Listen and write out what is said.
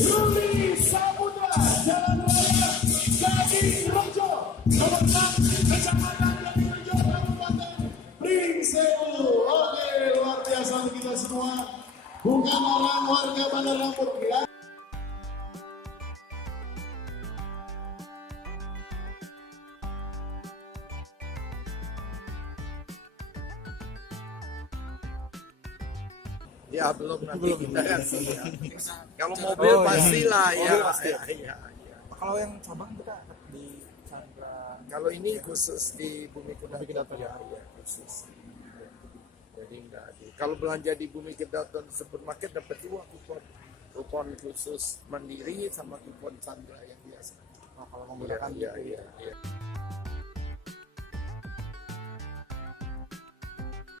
Ruli Samudra Jalan Raya Gading Rejo nomor 6 Kecamatan Gading Rejo Kabupaten Pringsewu. Oke, luar biasa untuk kita semua, bukan orang warga Bandar Lampung ya. Ya belum nanti kita kasih ya. Kalau mobil pastilah ya. Kalau yang cabang kita di Chandra. Kalau ini khusus di Bumi Kedaton ya, khusus. Jadi enggak. Kalau belanja di Bumi Kedaton supermarket dapat 2 kupon khusus Mandiri sama kupon Chandra yang biasa. Kalau menggunakan iya.